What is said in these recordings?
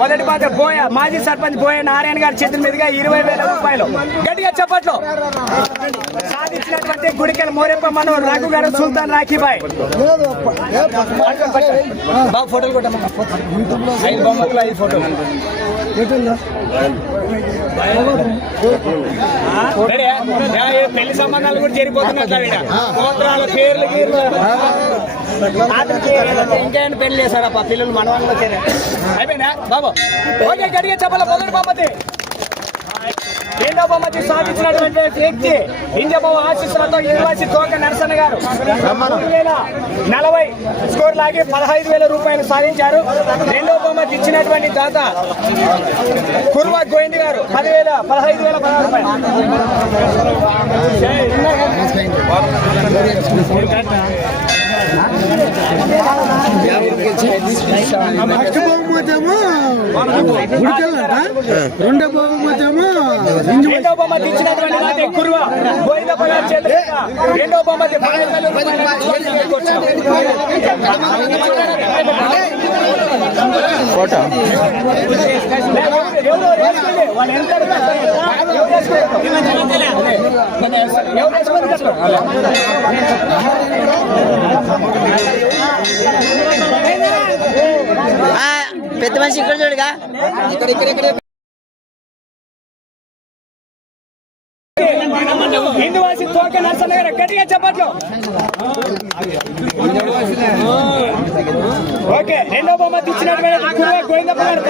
మొదటి పాత బోయ మాజీ సర్పంచ్ బోయ నారాయణ గారి చేతుల మీదుగా ఇరవై వేల రూపాయలు. గట్టిగా చెప్పట్లు. సాధించినటువంటి గుడికెల మోరెప్ప మనోహర్ రఘు గారు సుల్తాన్ రాఖీబాయ్. బాబు ఫోటోలు కొట్టమ్మా. ఐదు బొమ్మలు ఐదు ఫోటోలు. రెడీ? యా, ఏ పెళ్ళి సంబంధాలు కూడా జరిగిపోతున్నారు గోత్రాల పేర్లు ఇంకేమైనా పెళ్ళి చేశారప్ప పిల్లలు మనవాళ్ళు వచ్చారు అయిపోయిందా బాబు. ఓకే గడిగా చెప్పాలి? మొదటి బొమ్మతి రెండో బొమ్మతి సాధించినటువంటి వ్యక్తి ఇంజబాబు ఆశీస్సులతో యూనివర్సిటీ తోక నరసన్న గారు. నలభై స్కోర్ లాగి పదహైదు వేల రూపాయలు సాధించారు. రెండో బొమ్మతి ఇచ్చినటువంటి దాత కుర్వా గోవింద్ గారు పదివేల పదహైదు వేల పదహారు ఫస్ట్ బహుమతేమో గుడికెళ్ళంట రెండో బహుమతేమో రెండో బొమ్మతి ఇచ్చినటువంటి దాత రెండో ఎవరు వాళ్ళు ఎంత అడుగుతారు? ఎవరు వేసుకోండి? ఎవరు వేసుకోండి? పెద్ద మనిషి ఇక్కడ చూడగా హిందూవాసి తోక నరసన్న గారు గట్టిగా చెప్పట్లు. ఓకే రెండో బొమ్మ ఇచ్చినటువంటి కుర్ర గోవిందప్ప గారు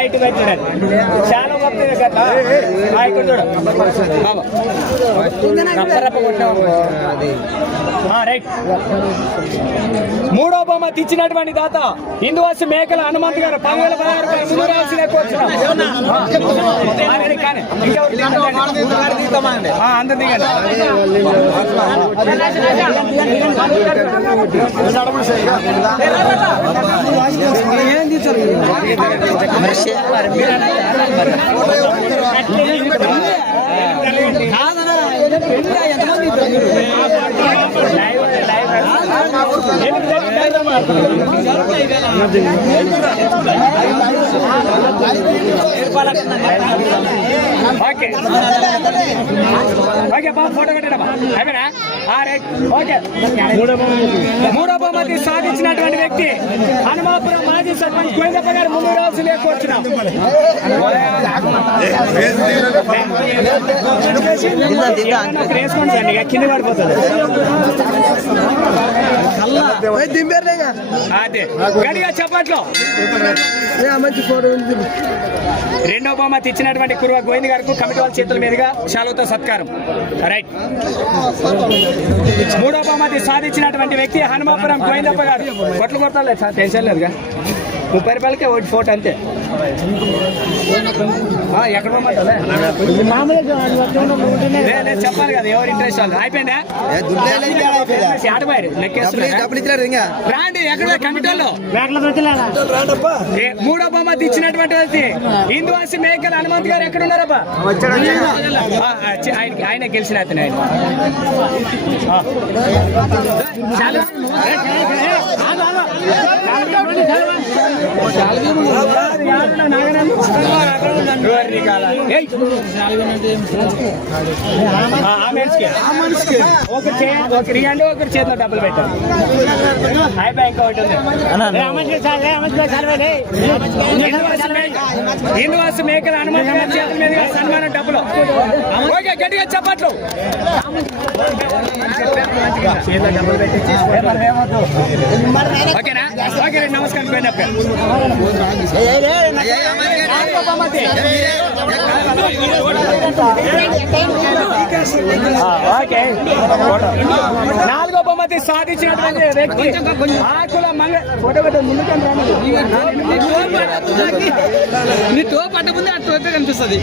ఇటు చూడండి. చాలా గొప్పది కదా. ఇక్కడ మూడో బొమ్మ ఇచ్చినటువంటి దాత హిందువాసి మేకల హనుమంత్ గారు పదివేల పదహారు కాదనా ఎంతమంది రావాల్సిన కూర్చున్నాం. ఆ, రెడీ, కానీ. ఇంకెవరు? ఆ, అందరు దిగండి లైవ్ ఓకే ఓకే బాబు ఫోటో మూడో బహుమతి సాధించినటువంటి వ్యక్తి హనుమాపురం మాజీ సర్పంచ్ గోవిందప్ప గారు ముందు రావాల్సి లేకొచ్చినాం వేసుకోండి కింద పడిపోతుంది అదే. గడిగా చెప్పట్లో. మంచి ఫోటో రెండో బహుమతి ఇచ్చినటువంటి కురువ గోవింద్ గారికి కమిటీ వాళ్ళ చేతుల మీదుగా శాలువతో సత్కారం. రైట్ మూడో బహుమతి సాధించినటువంటి వ్యక్తి హనుమాపురం గోవిందప్ప గారు. కొట్లు కొడతాలేదు సార్ టెన్షన్ లేదుగా. ముప్పై రూపాయలకే ఒకటి ఫోటో అంతే. ఎక్కడ చెప్పాలి కదా ఎవరు ఇంట్రెస్ట్ వాళ్ళు. అయిపోయిందా? రాండి ఎక్కడ కమిటీలో మూడో బొమ్మతి ఇచ్చినటువంటి హిందూవాసి మేకల హనుమంత్ గారు ఎక్కడ ఉన్నారబ్బా ఆ, ఆ, చి- ఆయనకి ఆయన గెలిచిన అతను ఆయన ఆ. చాలు. ఒకరి ఒకరి చేతిలో డబ్బులు పెట్టండి హై బ్యాంక్ ఒకటి శ్రీనివాస మేకల హనుమంత్ చేతుల సన్మానం డబ్బులు ఓకే గట్టిగా చెప్పట్లు ఓకేనా ఓకే నమస్కారం ఓకే నాలుగో బహుమతి సాధించినటువంటి వ్యక్తి ఆకుల మంగ ఫోటో పెట్ట ముందు నీ టో పట్టముందే ఆ టోపే కనిపిస్తుంది.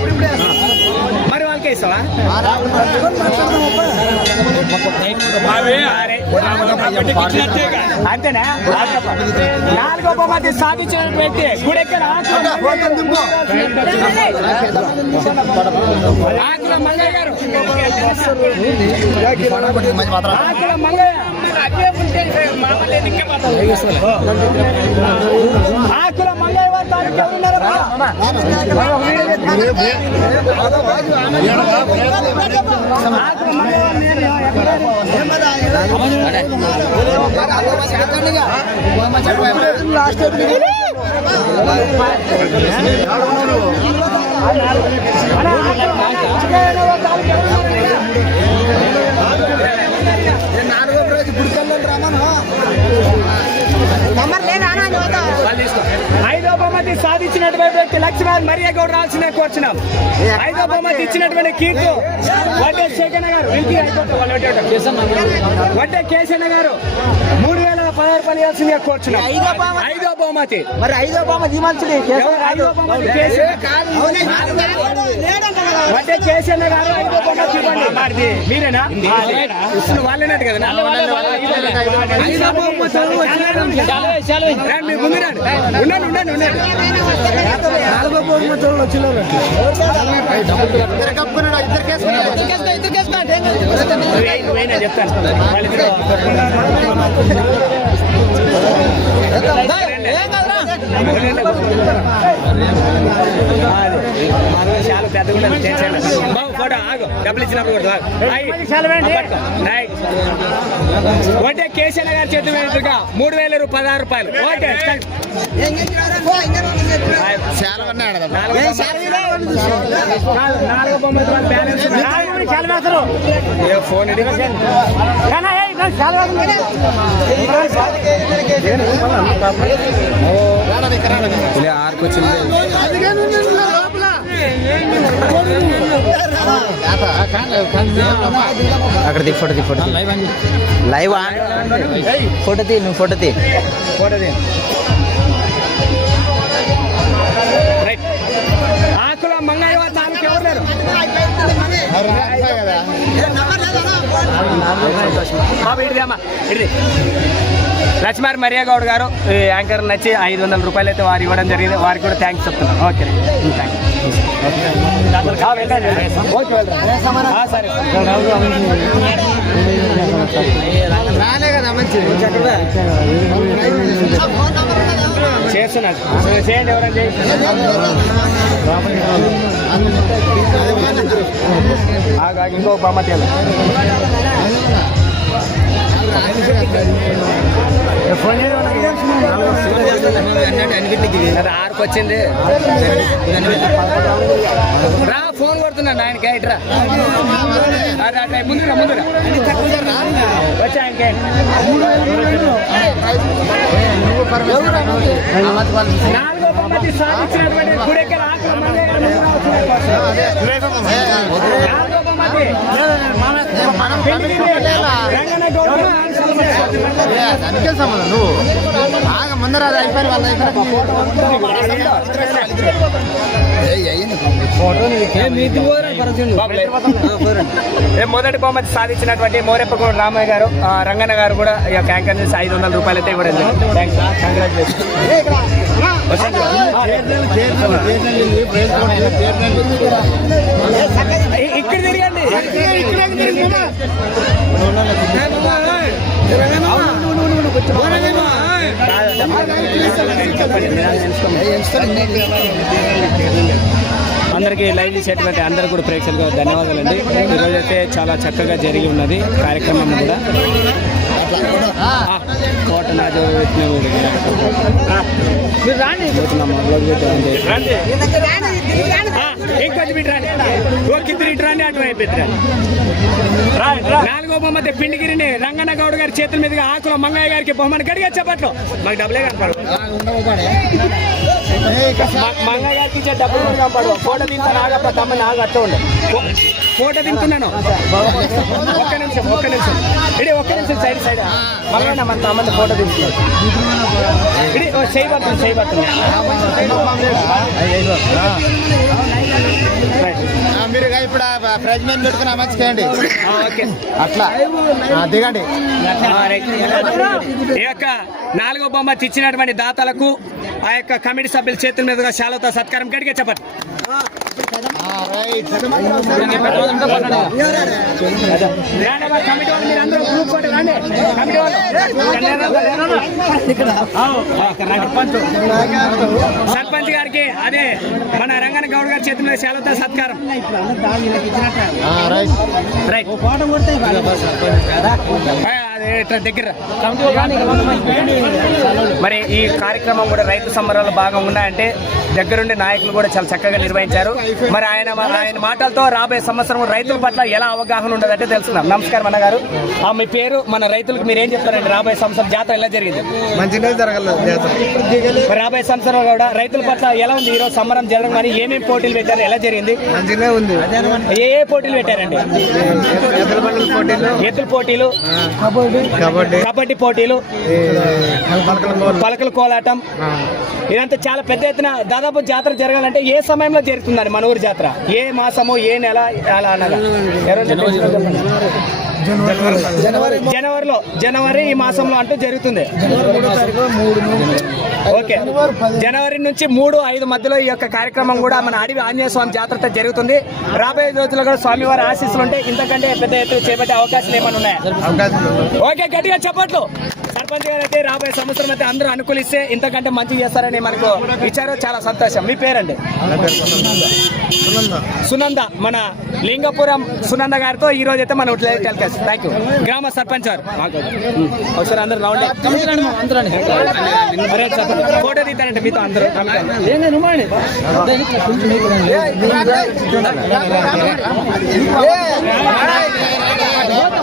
మరి వాళ్ళకి అంతేనా నాలుగో బహుమతి గుడెక్కడ ఆకుల మంగయ్య గారు ఆకుల మంగయ్య ఆకుల మంగయ్య ఆకుల మంగయ్య వారి నేను ఎక్కడ? బహుమతి సాధించినటువంటి లక్ష్మణ్ మరియా గౌడ్ రాల్సిన కోరుచున్నాం. ఐదో బహుమతి ఇచ్చినటువంటి కీర్తు వడ్డే శేఖన్న గారు. వడ్డే వడ్డే కేశన్న గారు. మూడు ఇవ్వాల్సిందిగా కోరుచున్నాం ఐదో బహుమతి మరి ఐదో బహుమతి వడ్డే కేశన్న గారు ఐదో బహుమతి ఇవ్వండి. మీరేనా? వాళ్ళేనట్టు కదా ఐదో బహుమతి మీరు ముందు రండి. ఉండండి ఉండండి ఉండండి. నాలుగో బహుమతులు వచ్చినారు చెప్తాను. వాళ్ళిద్దరూ. ఒకటే కేసీఆర్ గారి చేతి మీదుగా మూడు వేల పదహారు రూపాయలు ఓకే స్టార్ట్. ఫోన్ ఇది? అక్కడ తీ ఫోటో తీ ఫోటో లైవ్ ఫోటో తీ నువ్వు ఫోటో తీ ఫోటో. ఆకుల తాలూకు బాబు ఇడిది అమ్మా ఇడిది లక్ష్మారి మరియా గౌడ్ గారు ఈ యాంకర్ నచ్చి ఐదు వందల రూపాయలు అయితే వారు ఇవ్వడం జరిగింది. వారికి కూడా థ్యాంక్స్ చెప్తున్నాను. ఓకే చేస్తున్నా. చేయండి ఎవరైనా చేయండి ఇంకో బొమ్మ అది ఆరుకు వచ్చింది. రా ఫోన్ కొడుతున్నాను ఆయనకి ఇట్రా అదే ముందురా ముందురా వచ్చా నాలుగో సాధించినటువంటి గుడెక్కల దానికే సంబంధం నువ్వు బాగా ముందర అది వాళ్ళ ఏ మొదటి బహుమతి సాధించినటువంటి మోరెప్పగూడ రామయ్య గారు ఆ, రంగన్న గారు కూడా ఈ యొక్క యాంకర్ నుంచి ఐదు వందల రూపాయలు అయితే ఇవ్వడం ఇక్కడ తిరగండి. అందరికీ లైవ్ చేసేటువంటి అందరికీ కూడా ప్రేక్షకులకు ధన్యవాదాలండి. ఈరోజు అయితే చాలా చక్కగా జరిగి ఉన్నది కార్యక్రమం కూడా. ఆ, మీరు రాండి ఇంకొంచెం ఇటు రండి ఒక ఇద్దరు ఇటు రండి అటు నాలుగో బొమ్మ పిండిగిరిని రంగన్న గౌడ్ గారి చేతుల మీదుగా ఆకుల మంగయ్య గారికి బొమ్మని గడిగా చెప్పట్లు. మాకు డబ్బులే కనపడవు మంగ మంగయ్య గారికి ఇచ్చే డబ్బులు కూడా ఫోటో తింటా నాగప్ప తమ్మ నాగ అట్ట ఉండే ఫోటో తింటున్నాను ఒక్క నిమిషం ఒక్క నిమిషం ఇడి ఒక్క నిమిషం సైడ్ సైడ్ మంగయ్య మన తమ్మని ఫోటో తింటున్నాడు ఇడి ఓ చేయి పడుతుంది మీరు ఇప్పుడు ప్రైజ్ మ్యాన్ పెట్టుకుని అమర్చుకోండి అట్లా దిగండి ఈ యొక్క నాలుగో బొమ్మ తెచ్చినటువంటి దాతలకు ఆ యొక్క కమిటీ సభ్యుల చేతుల మీదుగా శాలతో సత్కారం గడిగా చెప్పండి. సర్పంచ్ గారికి అదే మన రంగన గౌడ్ గారి చేతుల మీద శాలతో సత్కారం. రైట్. రైట్ ఆ, అదే ఇట్లా దగ్గర. మరి ఈ కార్యక్రమం కూడా రైతు సంబరాలు బాగా ఉన్నాయంటే దగ్గరుండి నాయకులు కూడా చాలా చక్కగా నిర్వహించారు. మరి ఆయన ఆయన మాటలతో రాబోయే సంవత్సరం రైతుల పట్ల ఎలా అవగాహన ఉండదంటే తెలుసుకుందాం. నమస్కారం అన్న గారు ఆ, మీ పేరు మన రైతులకు మీరు ఏం చెప్తారండి? రాబోయే సంవత్సరం జాతర ఎలా జరిగింది? మంచిగా జరగలేదు జాతర. మరి రాబోయే సంవత్సరం కూడా రైతుల పట్ల ఎలా ఉంది? ఈరోజు సంబరం జరగడం కానీ ఏమేమి పోటీలు పెట్టారు? ఎలా జరిగింది? ఉంది. ఏ ఏ పోటీలు పెట్టారండి? ఎత్తుల పోటీలు కబడ్డీ. కబడ్డీ. పోటీలు. పలకల కోలు. పలకల కోలాటం. ఇదంతా చాలా పెద్ద ఎత్తున దాదాపు జాతర జరగాలంటే ఏ సమయంలో జరుగుతుందండి మన ఊరి జాతర? ఏ మాసము ఏ నెల అలా అన్నదా. జనవరిలో జనవరి ఈ మాసంలో అంటూ జరుగుతుంది. ఓకే. జనవరి నుంచి మూడు ఐదు మధ్యలో ఈ యొక్క కార్యక్రమం కూడా మన అడవి ఆంజనేయ స్వామి జాతర జరుగుతుంది. రాబోయే రోజుల్లో కూడా స్వామివారి ఆశీస్సులు ఉంటే ఇంతకంటే పెద్ద ఎత్తున చేపట్టే అవకాశాలు ఏమైనా ఉన్నాయా. ఓకే గట్టిగా చెప్పట్లు. సర్పంచ్ గారు అయితే రాబోయే సంవత్సరం అయితే అందరూ అనుకూలిస్తే ఇంతకంటే మంచి చేస్తారని మనకు ఇచ్చారు. చాలా సంతోషం. మీ పేరండి? సునంద. మన లింగపురం సునంద గారితో ఈ రోజు అయితే మనం టెలికాస్ట్. థ్యాంక్ యూ గ్రామ సర్పంచ్ గారు ఒకసారి అందరూ రౌండ్ ఫోటో తీస్తారంటే మీతో అందరూ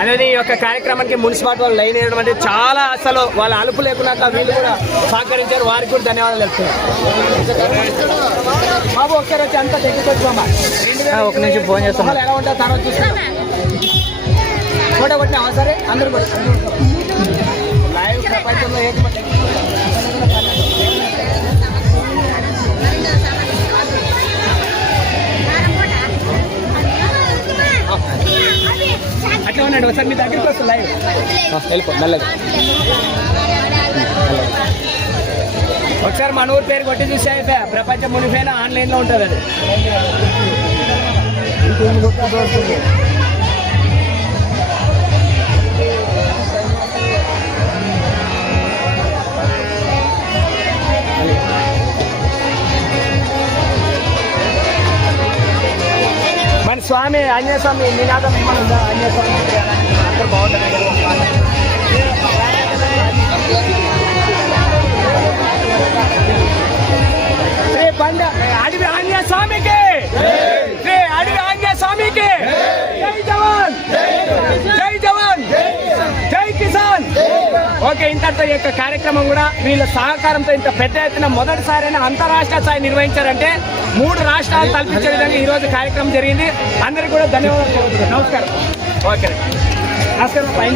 అనేది ఈ యొక్క కార్యక్రమానికి మున్సిపాలిటీ వాళ్ళు లైన్ వేయడం అంటే చాలా అసలు వాళ్ళ అలుపు లేకున్నాక వీళ్ళు కూడా సహకరించారు. వారికి కూడా ధన్యవాదాలు తెలుపుతున్నాను బాబు ఒకసారి వచ్చి అంతా ఒక నిమిషం ఫోన్ వాళ్ళు ఎలా ఉంటారో తర్వాత చూస్తాం. ఫోటో సరే అందరూ లైవ్ ప్రపంచంలో అట్లా ఉన్నాడు ఒకసారి మీ దగ్గరికి వస్తుంది లైవ్. వెళ్ళిపో మెల్లగా. ఒకసారి మన ఊరి పేరు కొట్టి చూసి అయితే ప్రపంచం మునిపోయినా ఆన్లైన్లో ఉంటుంది అది. స్వామి ఆంజనేయ స్వామి నినాదం ఏమైనా ఉందా ఆంజనేయ స్వామి అందరూ బాగుంటుంది శ్రీ బండ అడవి ఆంజనేయ స్వామికి! శ్రీ అడవి ఆంజనేయ స్వామికి! జై జవాన్! జై జవాన్! జై కిసాన్! ఓకే ఇంతటితో యొక్క కార్యక్రమం కూడా వీళ్ళ సహకారంతో ఇంత పెద్ద ఎత్తున మొదటిసారైనా అంతరాష్ట్ర స్థాయి నిర్వహించారంటే మూడు రాష్ట్రాలు తలపించే విధంగా ఈరోజు కార్యక్రమం జరిగింది. అందరికీ కూడా ధన్యవాదాలు నమస్కారం. ఓకే. నమస్కారం. పైన